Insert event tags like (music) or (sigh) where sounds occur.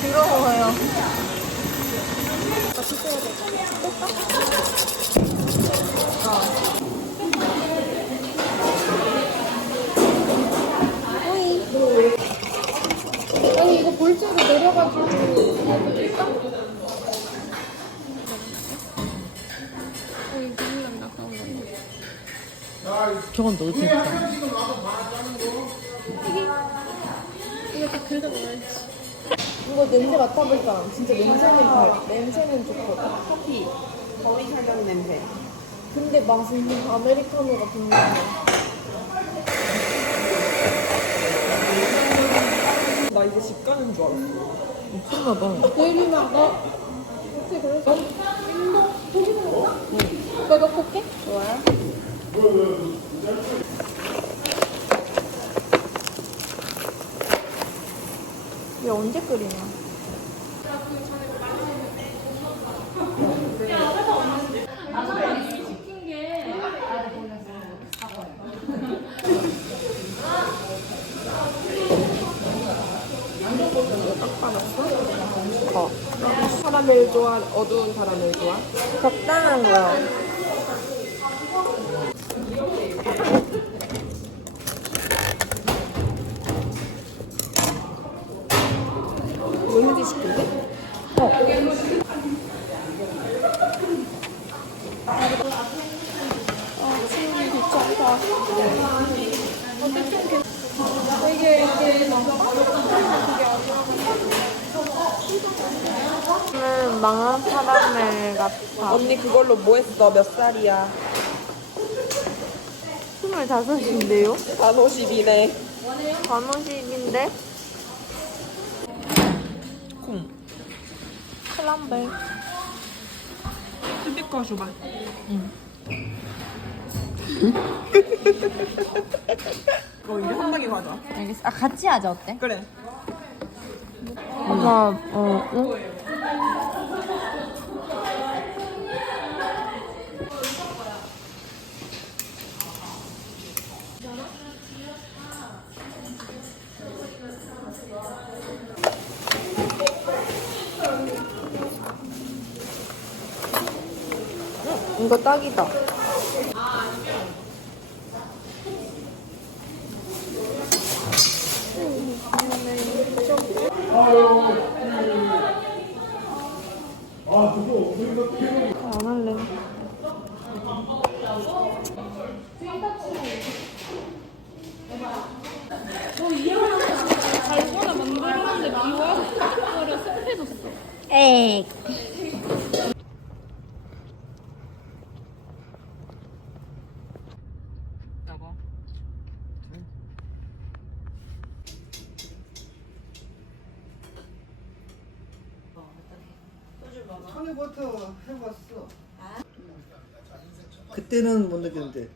더러워요. 저건 너도 됐다. 이거 다 긁어놔야지. 이거 냄새 맡아볼까? 진짜 냄새는 잘, 냄새는 좋거든. 커피 거위 사장 냄새. 근데 맛은 아메리카노가 분명해. 나 이제 집 가는 줄 알았어. 미쳤나 봐. 예림아 너 혹시 그랬어? 너 고기? 너 넣고 올게 좋아요 이게 언제 끓이냐? 어. 카라멜 좋아? 어두운 카라멜 좋아? 적당한 거야. 이거 휴지 시킨데? 는 망한 카라멜 같아. 언니 그걸로 뭐 했어? 몇 살이야? 25인데요? 만 50이네. 반원씩인데? 클람벨. 스티커 줘봐. (laughs) 어, 이제 한 방에 맞아. 알겠어. 아 같이 하자 어때? 그래. 엄마, 어, 응? 이거 딱이다. 안 할래. 달고나 만들었는데 미워 버려 습해졌어 에이. 처음부터 해봤어. 그때는 못 느꼈는데